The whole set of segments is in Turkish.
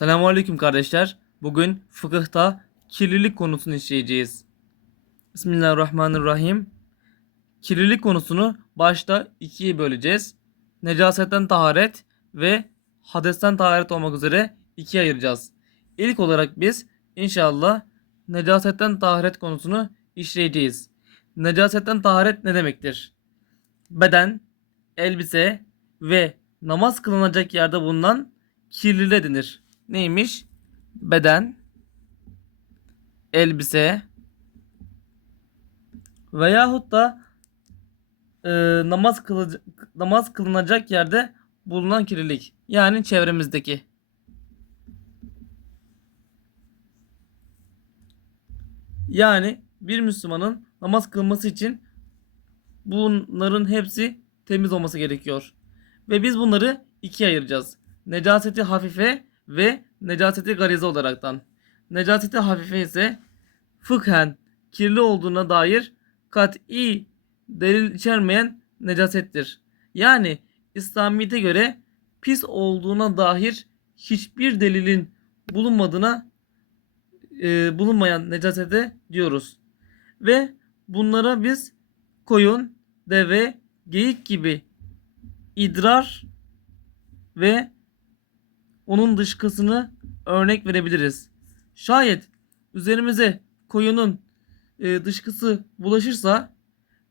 Selamünaleyküm kardeşler. Bugün fıkıhta kirlilik konusunu işleyeceğiz. Bismillahirrahmanirrahim. Kirlilik konusunu başta ikiye böleceğiz. Necasetten taharet ve hadesten taharet olmak üzere ikiye ayıracağız. İlk olarak biz inşallah necasetten taharet konusunu işleyeceğiz. Necasetten taharet ne demektir? Beden, elbise ve namaz kılınacak yerde bulunan kirliliğe denir. Neymiş? Beden, elbise veyahut da e, namaz kılıc- namaz kılınacak yerde bulunan kirlilik. Yani çevremizdeki. Yani bir Müslümanın namaz kılması için bunların hepsi temiz olması gerekiyor. Ve biz bunları ikiye ayıracağız. Necaseti hafife ve necaseti garize olaraktan. Necaseti hafife ise fıkhen kirli olduğuna dair kat'i delil içermeyen necasettir. Yani İslamiyet'e göre pis olduğuna dair hiçbir delilin bulunmadığına e, bulunmayan necasete diyoruz. Ve bunlara biz koyun, deve, geyik gibi idrar ve onun dışkısını örnek verebiliriz. Şayet üzerimize koyunun e, dışkısı bulaşırsa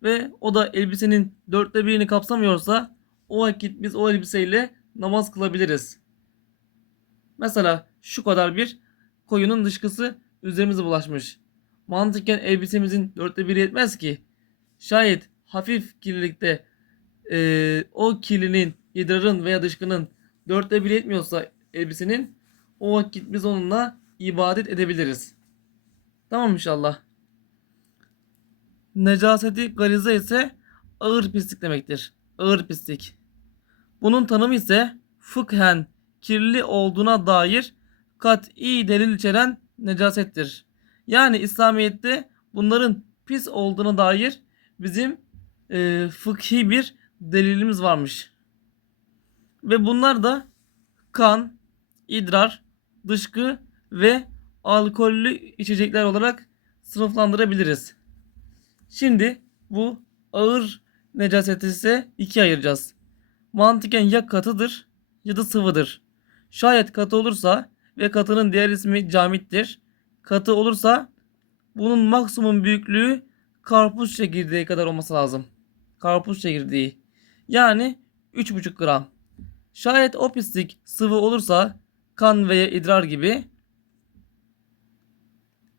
ve o da elbisenin dörtte birini kapsamıyorsa o vakit biz o elbiseyle namaz kılabiliriz. Mesela şu kadar bir koyunun dışkısı üzerimize bulaşmış. Mantıken elbisemizin dörtte biri yetmez ki. Şayet hafif kirlilikte e, o kirlinin, idrarın veya dışkının dörtte biri yetmiyorsa elbisenin o vakit biz onunla ibadet edebiliriz. Tamam inşallah. Necaseti garize ise ağır pislik demektir. Ağır pislik. Bunun tanımı ise fıkhen kirli olduğuna dair kat'i delil içeren necasettir. Yani İslamiyet'te bunların pis olduğuna dair bizim e, fıkhi bir delilimiz varmış. Ve bunlar da kan, idrar, dışkı ve alkollü içecekler olarak sınıflandırabiliriz. Şimdi bu ağır necaseti ise ikiye ayıracağız. Mantıken ya katıdır ya da sıvıdır. Şayet katı olursa ve katının diğer ismi camittir. Katı olursa bunun maksimum büyüklüğü karpuz çekirdeği kadar olması lazım. Karpuz çekirdeği. Yani 3,5 gram. Şayet o pislik sıvı olursa kan veya idrar gibi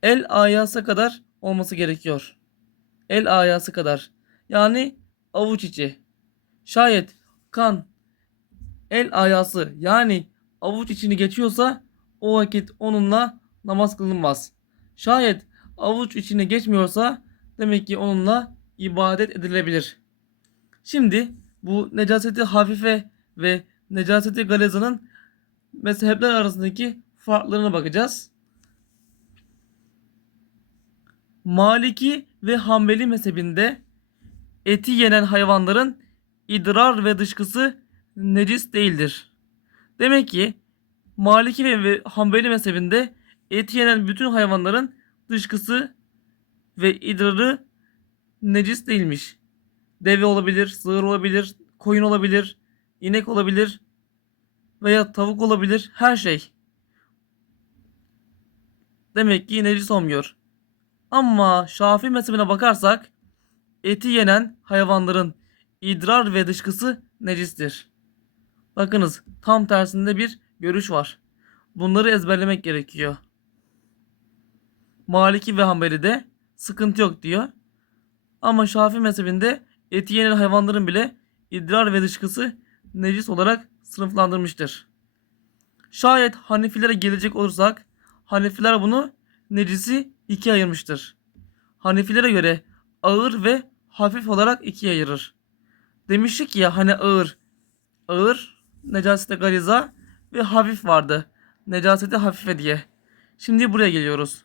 el ayası kadar olması gerekiyor. El ayası kadar. Yani avuç içi. Şayet kan el ayası yani avuç içini geçiyorsa o vakit onunla namaz kılınmaz. Şayet avuç içine geçmiyorsa demek ki onunla ibadet edilebilir. Şimdi bu necaseti hafife ve necaseti galezanın mezhepler arasındaki farklarına bakacağız. Maliki ve Hanbeli mezhebinde eti yenen hayvanların idrar ve dışkısı necis değildir. Demek ki Maliki ve- Hanbeli mezhebinde eti yenen bütün hayvanların dışkısı ve idrarı necis değilmiş. Deve olabilir, sığır olabilir, koyun olabilir, inek olabilir veya tavuk olabilir her şey. Demek ki necis olmuyor. Ama Şafii mezhebine bakarsak eti yenen hayvanların idrar ve dışkısı necistir. Bakınız tam tersinde bir görüş var. Bunları ezberlemek gerekiyor. Maliki ve Hanbeli'de sıkıntı yok diyor. Ama Şafii mezhebinde eti yenen hayvanların bile idrar ve dışkısı necis olarak sınıflandırmıştır. Şayet Hanefilere gelecek olursak Hanefiler bunu necisi ikiye ayırmıştır. Hanefilere göre ağır ve hafif olarak ikiye ayırır. Demiştik ya hani ağır. Ağır necasete gariza ve hafif vardı. Necasete hafife diye. Şimdi buraya geliyoruz.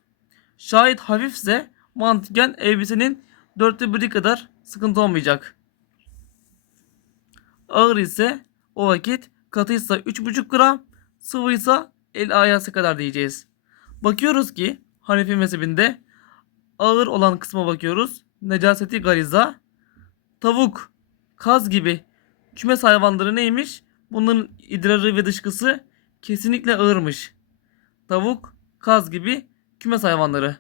Şayet hafifse mantıken elbisenin dörtte biri kadar sıkıntı olmayacak. Ağır ise o vakit katıysa 3,5 gram, sıvıysa el ayası kadar diyeceğiz. Bakıyoruz ki Hanefi mezhebinde ağır olan kısma bakıyoruz. Necaseti gariza. Tavuk, kaz gibi kümes hayvanları neymiş? Bunların idrarı ve dışkısı kesinlikle ağırmış. Tavuk, kaz gibi kümes hayvanları.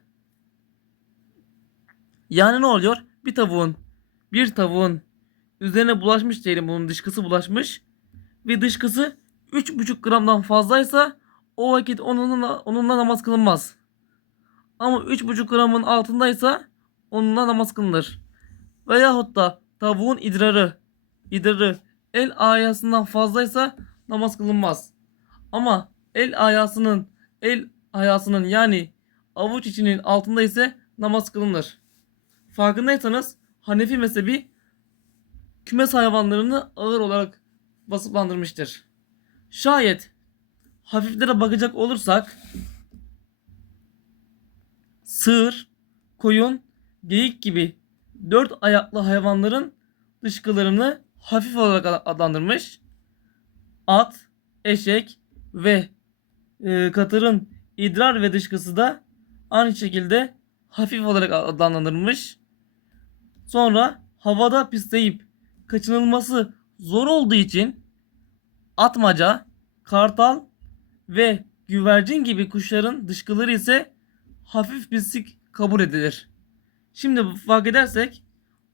Yani ne oluyor? Bir tavuğun bir tavuğun üzerine bulaşmış diyelim bunun dışkısı bulaşmış ve dışkısı 3,5 gramdan fazlaysa o vakit onunla, onunla namaz kılınmaz. Ama 3,5 gramın altındaysa onunla namaz kılınır. Veyahut da tavuğun idrarı, idrarı el ayasından fazlaysa namaz kılınmaz. Ama el ayasının el ayasının yani avuç içinin altında ise namaz kılınır. Farkındaysanız Hanefi mezhebi kümes hayvanlarını ağır olarak vasıflandırmıştır. Şayet hafiflere bakacak olursak sığır, koyun, geyik gibi dört ayaklı hayvanların dışkılarını hafif olarak adlandırmış. At, eşek ve e, katırın idrar ve dışkısı da aynı şekilde hafif olarak adlandırılmış. Sonra havada pisleyip kaçınılması zor olduğu için atmaca, kartal ve güvercin gibi kuşların dışkıları ise hafif pislik kabul edilir. Şimdi fark edersek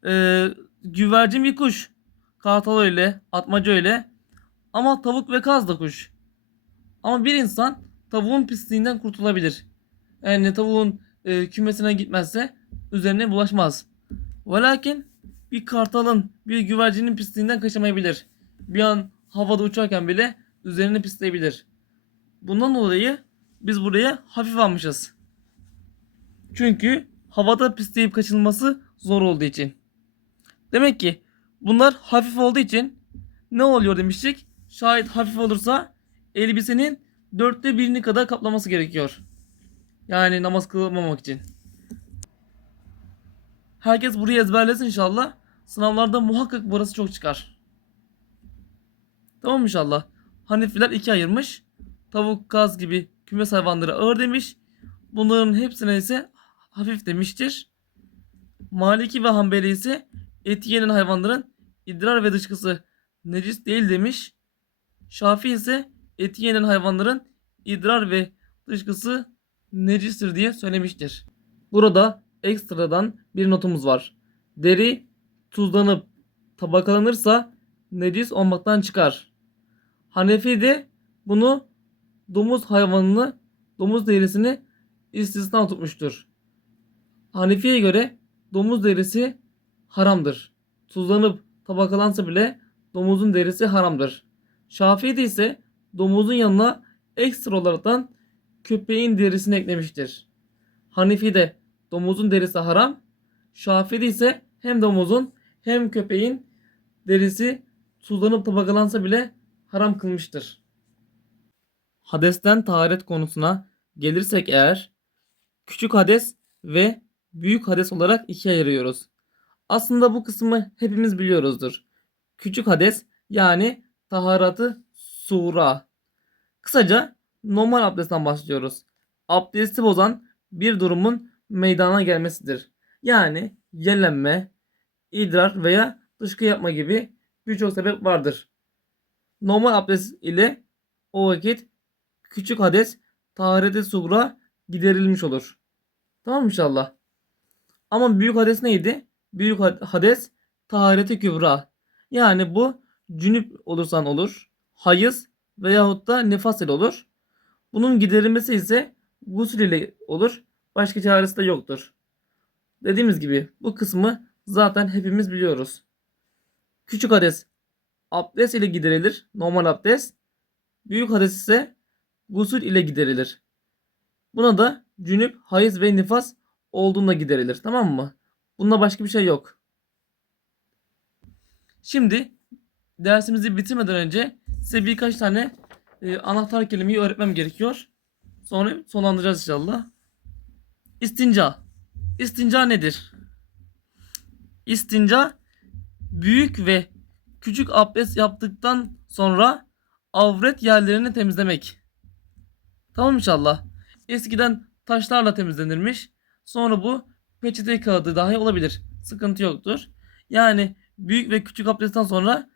e, güvercin bir kuş. Kartal öyle, atmaca öyle. Ama tavuk ve kaz da kuş. Ama bir insan tavuğun pisliğinden kurtulabilir. Yani tavuğun e, kümesine gitmezse üzerine bulaşmaz. Ve lakin bir kartalın, bir güvercinin pisliğinden kaçamayabilir. Bir an havada uçarken bile üzerine pisleyebilir. Bundan dolayı biz buraya hafif almışız. Çünkü havada pisleyip kaçılması zor olduğu için. Demek ki bunlar hafif olduğu için ne oluyor demiştik? Şayet hafif olursa elbisenin dörtte birini kadar kaplaması gerekiyor. Yani namaz kılmamak için. Herkes burayı ezberlesin inşallah. Sınavlarda muhakkak burası çok çıkar. Tamam inşallah. Hanefiler iki ayırmış. Tavuk, kaz gibi kümes hayvanları ağır demiş. Bunların hepsine ise hafif demiştir. Maliki ve Hanbeli ise eti yenen hayvanların idrar ve dışkısı necis değil demiş. Şafii ise eti yenen hayvanların idrar ve dışkısı necistir diye söylemiştir. Burada ekstradan bir notumuz var. Deri tuzlanıp tabakalanırsa necis olmaktan çıkar. Hanefi de bunu domuz hayvanını, domuz derisini istisna tutmuştur. Hanefi'ye göre domuz derisi haramdır. Tuzlanıp tabakalansa bile domuzun derisi haramdır. Şafii'de ise domuzun yanına ekstra olaraktan köpeğin derisini eklemiştir. Hanefi'de domuzun derisi haram. Şafii'de ise hem domuzun hem köpeğin derisi tuzlanıp tabakalansa bile haram kılmıştır. Hadesten taharet konusuna gelirsek eğer küçük hades ve büyük hades olarak ikiye ayırıyoruz. Aslında bu kısmı hepimiz biliyoruzdur. Küçük hades yani taharatı sura. Kısaca normal abdestten başlıyoruz. Abdesti bozan bir durumun meydana gelmesidir. Yani yelenme, idrar veya dışkı yapma gibi birçok sebep vardır. Normal abdest ile o vakit küçük hades tahareti sugra giderilmiş olur. Tamam inşallah. Ama büyük hades neydi? Büyük hades tahareti kübra. Yani bu cünüp olursan olur. Hayız veyahut da nefas ile olur. Bunun giderilmesi ise gusül ile olur. Başka çaresi de yoktur. Dediğimiz gibi bu kısmı zaten hepimiz biliyoruz. Küçük hades abdest ile giderilir. Normal abdest. Büyük hades ise gusül ile giderilir. Buna da cünüp, hayız ve nifas olduğunda giderilir. Tamam mı? Bunda başka bir şey yok. Şimdi dersimizi bitirmeden önce size birkaç tane e, anahtar kelimeyi öğretmem gerekiyor. Sonra sonlandıracağız inşallah. İstinca. İstinca nedir? İstinca büyük ve küçük abdest yaptıktan sonra avret yerlerini temizlemek. Tamam inşallah. Eskiden taşlarla temizlenirmiş. Sonra bu peçete kağıdı dahi olabilir. Sıkıntı yoktur. Yani büyük ve küçük abdestten sonra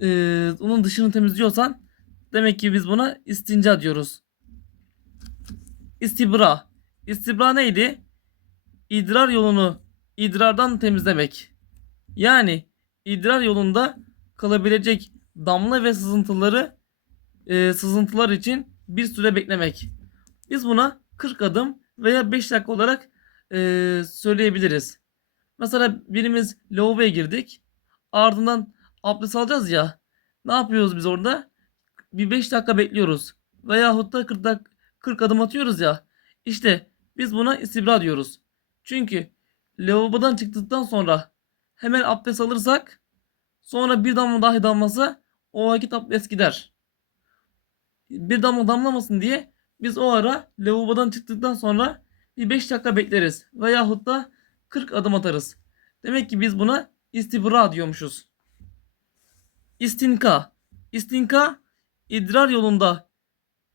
eee, onun dışını temizliyorsan demek ki biz buna istinca diyoruz. İstibra. İstibra neydi? İdrar yolunu idrardan temizlemek. Yani idrar yolunda kalabilecek damla ve sızıntıları e, sızıntılar için bir süre beklemek. Biz buna 40 adım veya 5 dakika olarak e, söyleyebiliriz. Mesela birimiz lavaboya girdik. Ardından abdest alacağız ya. Ne yapıyoruz biz orada? Bir 5 dakika bekliyoruz. Veyahut da 40, dak- 40 adım atıyoruz ya. İşte biz buna istibra diyoruz. Çünkü lavabodan çıktıktan sonra hemen abdest alırsak sonra bir damla dahi damlasa o vakit abdest gider. Bir damla damlamasın diye biz o ara lavabodan çıktıktan sonra bir 5 dakika bekleriz veyahut da 40 adım atarız. Demek ki biz buna istibra diyormuşuz. İstinka. İstinka idrar yolunda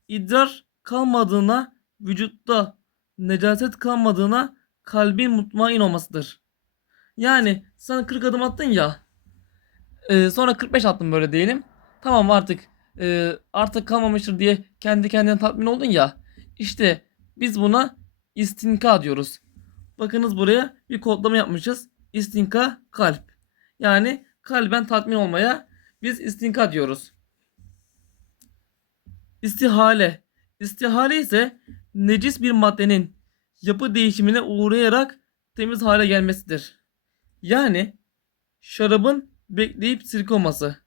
idrar kalmadığına, vücutta necaset kalmadığına kalbin mutmain olmasıdır. Yani sen 40 adım attın ya. e, sonra 45 attın böyle diyelim. Tamam artık e, artık kalmamıştır diye kendi kendine tatmin oldun ya. İşte biz buna istinka diyoruz. Bakınız buraya bir kodlama yapmışız. İstinka kalp. Yani kalben tatmin olmaya biz istinka diyoruz. İstihale. İstihale ise necis bir maddenin yapı değişimine uğrayarak temiz hale gelmesidir. Yani şarabın bekleyip sirke olması.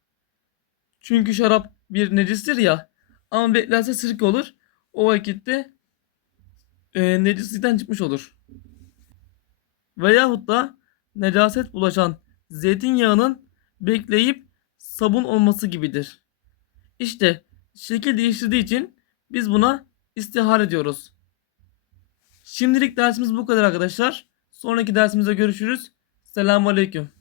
Çünkü şarap bir necistir ya ama beklerse sirke olur. O vakitte e, necislikten çıkmış olur. Veyahut da necaset bulaşan zeytinyağının bekleyip sabun olması gibidir. İşte şekil değiştirdiği için biz buna istihare diyoruz. Şimdilik dersimiz bu kadar arkadaşlar. Sonraki dersimizde görüşürüz. Selamun Aleyküm.